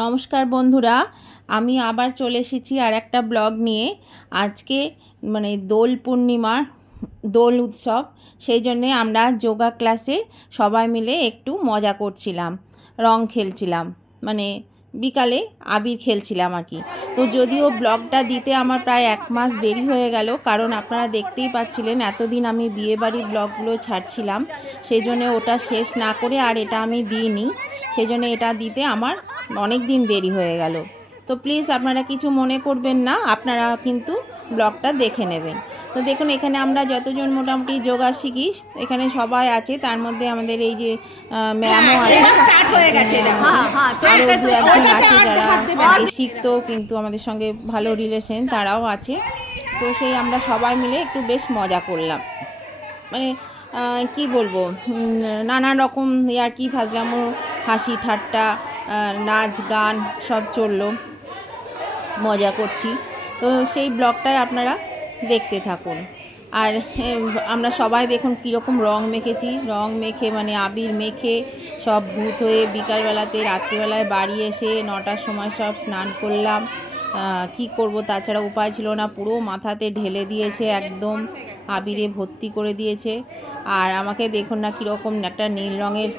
নমস্কার বন্ধুরা, আমি আবার চলে এসেছি আর একটা ব্লগ নিয়ে। আজকে মানে দোল পূর্ণিমার দোল উৎসব, সেই জন্যে আমরা যোগা ক্লাসে সবাই মিলে একটু মজা করছিলাম, রং খেলছিলাম মানে বিকালে আবির খেলছিলাম আর কি। তো যদিও ব্লগটা দিতে আমার প্রায় এক মাস দেরি হয়ে গেল, কারণ আপনারা দেখতেই পাচ্ছিলেন এতদিন আমি বিয়েবাড়ির ব্লগগুলো ছাড়ছিলাম, সেই জন্য ওটা শেষ না করে আর এটা আমি দিইনি। সেই জন্য এটা দিতে আমার অনেক দিন দেরি হয়ে গেল। তো প্লিজ আপনারা কিছু মনে করবেন না আপনারা কিন্তু ব্লগটা দেখে নেবেন। তো দেখুন এখানে আমরা যতজন মোটামুটি যোগা শিখি এখানে সবাই আছে তার মধ্যে আমাদের এই যে ম্যামও আছে। স্টার্ট হয়ে গেছে দেখো। হ্যাঁ হ্যাঁ আরও দু একজন আছে যারা দেবে। কিন্তু আমাদের সঙ্গে ভালো রিলেশন তারাও আছে। তো সেই আমরা সবাই মিলে একটু বেশ মজা করলাম। মানে কি বলব? নানান রকম আর কি ফাজলামো হাসি, ঠাট্টা নাচ, গান সব চলল। মজা করছি। তো সেই ব্লগটাই আপনারা দেখতে থাকুন। আর আমরা সবাই দেখুন কীরকম রং মেখেছি। রং মেখে মানে আবির মেখে সব ভূত হয়ে বিকালবেলাতে, রাত্রিবেলায় বাড়ি এসে নটার সময় সব স্নান করলাম। কি করব তাছাড়া উপায় ছিল না। পুরো মাথাতে ঢেলে দিয়েছে একদম। আবিরে ভর্তি করে দিয়েছে। আর আমাকে দেখুন না কীরকম একটা নীল রঙের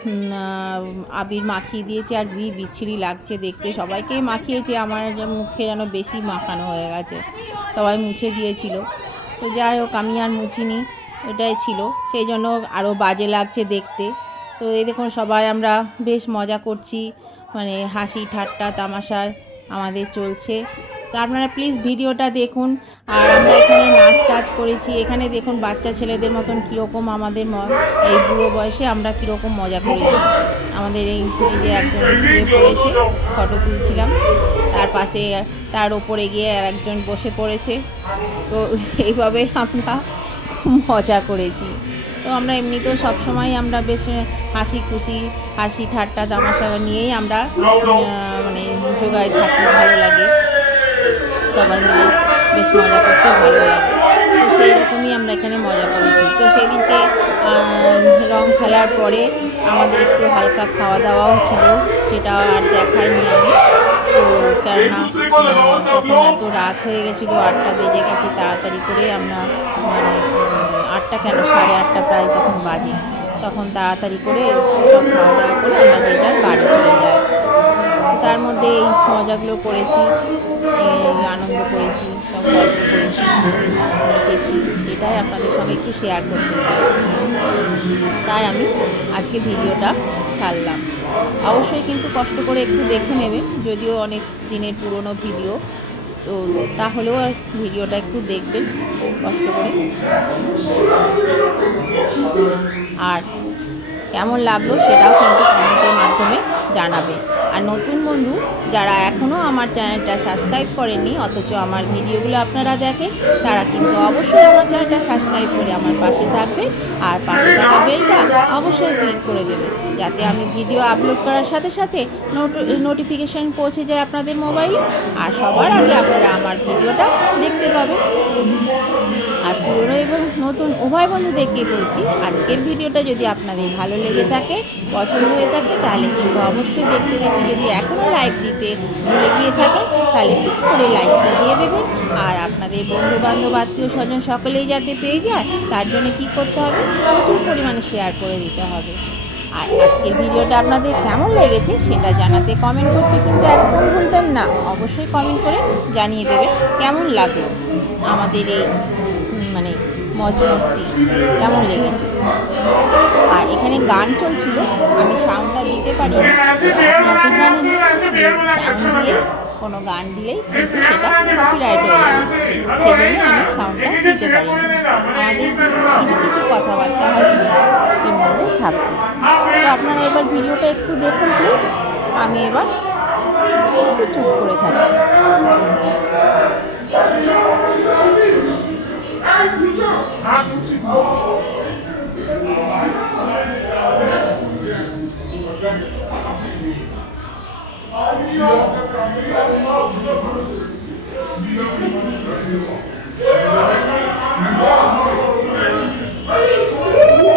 আবির মাখিয়ে দিয়েছে আর বি বিচ্ছিরি লাগছে দেখতে। সবাইকেই মাখিয়েছে, আমার মুখে যেন বেশি মাখানো হয়ে গেছে। সবাই মুছে দিয়েছিল। তো যাই হোক, আমি আর মুছিনি, এটাই ছিল। সেই জন্য আরও বাজে লাগছে দেখতে। তো এই দেখুন সবাই আমরা বেশ মজা করছি। মানে হাসি ঠাট্টা তামাশায় আমাদের চলছে। তো আপনারা প্লিজ ভিডিওটা দেখুন। আর আমরা এখানে নাচ টাচ করেছি। এখানে দেখুন বাচ্চা ছেলেদের মতন কীরকম আমাদের এই বুড়ো বয়সে আমরা কীরকম মজা করেছি। আমাদের এই যে একজন শুয়ে পড়েছে ফটো তুলছিলাম। তার পাশে, তার ওপরে গিয়ে আর একজন বসে পড়েছে। তো এইভাবে আমরা মজা করেছি। তো আমরা এমনিতেও সবসময় আমরা বেশ হাসি খুশি, হাসি ঠাট্টা তামাশা নিয়েই আমরা মানে যোগায় থাকি, ভালো লাগে। সবাই মিলে বেশ মজা করতে ভালো লাগে। তো সেই রকমই আমরা এখানে মজা করেছি। তো সেদিনকে রং খেলার পরে আমাদের একটু হালকা খাওয়া দাওয়াও ছিল, সেটা আর দেখাইনি আমি। তো কেননা তখন এত রাত হয়ে গেছিল, আটটা বেজে গেছে, তাড়াতাড়ি করে আমরা মানে আটটা কেন, সাড়ে আটটা প্রায় তখন বাজে। তখন তাড়াতাড়ি করে সব খাওয়া দাওয়া করে আমরা যে যার বাড়ি চলে যাই তার মধ্যে এই মজাগুলো করেছি। আনন্দ করেছি সব গল্প করেছি নেচেছি সেটাই আপনাদের সঙ্গে একটু শেয়ার করতে চাই। তাই আমি আজকে ভিডিওটা ছাড়লাম। অবশ্যই কিন্তু কষ্ট করে একটু দেখে নেবেন, যদিও অনেক দিনের পুরনো ভিডিও। তো তাহলেও ভিডিওটা একটু দেখবেন, কষ্ট করে। আর কেমন লাগল সেটাও কিন্তু কমেন্টের মাধ্যমে জানাবে আর নতুন বন্ধু যারা এখনও আমার চ্যানেলটা সাবস্ক্রাইব করেননি, অথচ আমার ভিডিওগুলো আপনারা দেখেন, তারা কিন্তু অবশ্যই আমার চ্যানেলটা সাবস্ক্রাইব করে আমার পাশে থাকবে, আর পাশে থাকা বেলটা অবশ্যই ক্লিক করে দেবে, যাতে আমি ভিডিও আপলোড করার সাথে সাথে নোটিফিকেশান পৌঁছে যায় আপনাদের মোবাইলে, আর সবার আগে আপনারা আমার ভিডিওটা দেখতে পাবেন। আর পুরনো এবং নতুন উভয় বন্ধুদেরকে বলছি, আজকের ভিডিওটা যদি আপনাদের ভালো লেগে থাকে, পছন্দ হয়ে থাকে, তাহলে কিন্তু অবশ্যই দেখতে দেখতে যদি এখনও লাইক দিতে ভুলে গিয়ে থাকে তাহলে ঠিক করে লাইকটা দিয়ে দেবেন। আর আপনাদের বন্ধু বান্ধব আত্মীয় স্বজন সকলেই যাতে পেয়ে যায়, তার জন্য কি করতে হবে? প্রচুর পরিমাণে শেয়ার করে দিতে হবে। আর আজকের ভিডিওটা আপনাদের কেমন লেগেছে, সেটা জানাতে কমেন্ট করতে কিন্তু একদম ভুলবেন না। অবশ্যই কমেন্ট করে জানিয়ে দেবেন কেমন লাগল আমাদের এই মানে মজ মস্তি কেমন লেগেছে? আর এখানে গান চলছিল, আমি সাউন্ডটা দিতে পারি কোনো গান দিলেই কিন্তু সেটা কপিরাইট হয়ে যাবে। সেই জন্য আমি সাউন্ডটা দিতে পারি আমাদের কিছু কিছু কথাবার্তা হয়তো এর মধ্যে থাকবে। তো আপনারা এবার ভিডিওটা একটু দেখুন প্লিজ আমি এবার একটু চুপ করে থাকি।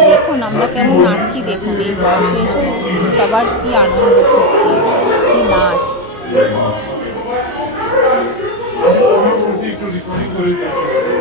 দেখুন আমরা কেমন নাচছি দেখুন এই বয়সে এসে সবার কি আনন্দ কি নাচ। করে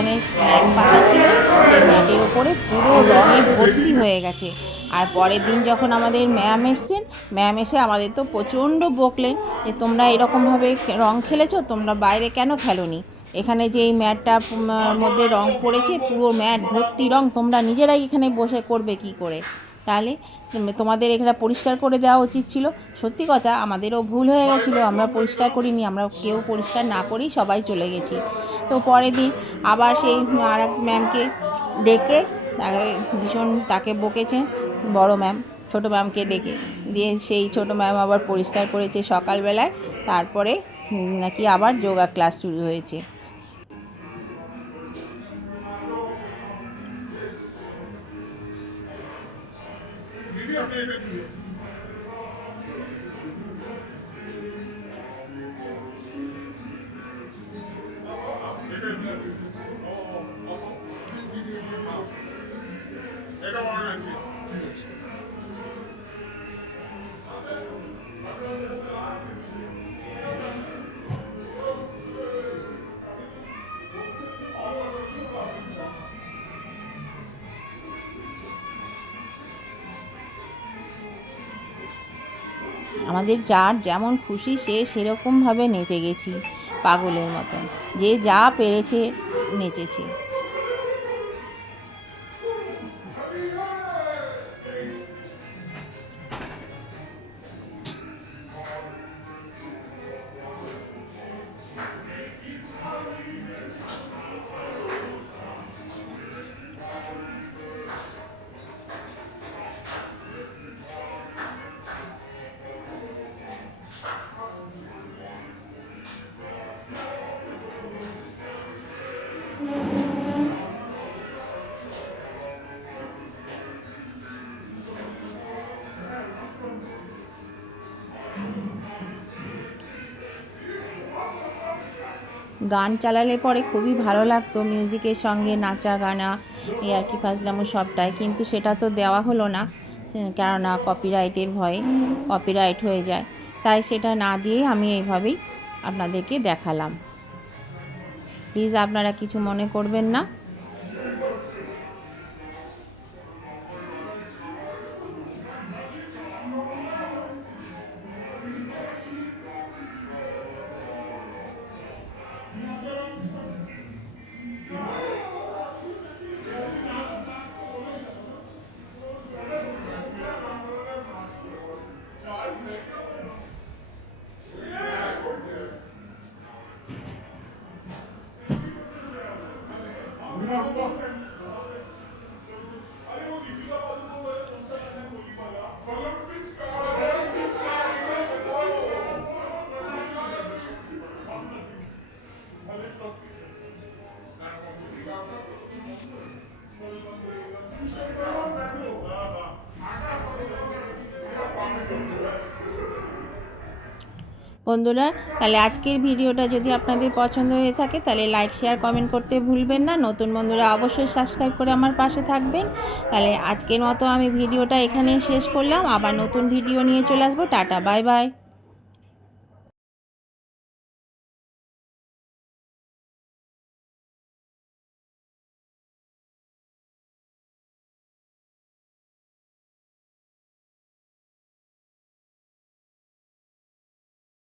সেখানে ম্যাট পাতা ছিল সেই ম্যাটের ওপরে পুরো রঙে ভর্তি হয়ে গেছে। আর পরের দিন যখন আমাদের ম্যাম এসছেন, ম্যাম এসে আমাদের তো প্রচণ্ড বকলেন যে, তোমরা এরকমভাবে রং খেলেছো? তোমরা বাইরে কেন খেলোনি? এখানে যে এই ম্যাটটা মধ্যে রং পড়েছে, পুরো ম্যাট ভর্তি রং, তোমরা নিজেরাই এখানে বসে করবে কি করে? তাহলে তোমাদের এখানে পরিষ্কার করে দেওয়া উচিত ছিল। সত্যি কথা, আমাদেরও ভুল হয়ে গেছিল, আমরা পরিষ্কার করিনি, আমরা কেউ পরিষ্কার না করেই সবাই চলে গেছি। তো পরের দিন আবার সেই আর এক ম্যামকে ডেকে, তাকে ভীষণ তাকে বকেছেন বড় ম্যাম ছোটো ম্যামকে ডেকে। দিয়ে সেই ছোটো ম্যাম আবার পরিষ্কার করেছে সকালবেলায়, তারপরে নাকি আবার যোগা ক্লাস শুরু হয়েছে। আমাদের যার যেমন খুশি সে সেরকমভাবে নেচে গেছি পাগলের মতন। যে যা পেরেছে নেচেছে। গান চালালে পরে খুবই ভালো লাগতো মিউজিকের সঙ্গে নাচা, গানা, এই আর কি ফাজলামো সবটাই। কিন্তু সেটা তো দেওয়া হলো না কেননা কপিরাইটের ভয়ে কপিরাইট হয়ে যায়। তাই সেটা না দিয়ে আমি এইভাবেই আপনাদেরকে দেখালাম। প্লিজ আপনারা কিছু মনে করবেন না। বন্ধুরা, তাহলে আজকের ভিডিওটা যদি আপনাদের পছন্দ হয়ে থাকে, তাহলে লাইক শেয়ার কমেন্ট করতে ভুলবেন না। নতুন বন্ধুরা অবশ্যই সাবস্ক্রাইব করে আমার পাশে থাকবেন। তাহলে আজকের মতো আমি ভিডিওটা এখানেই শেষ করলাম। আবার নতুন ভিডিও নিয়ে চলে আসব। Tata bye bye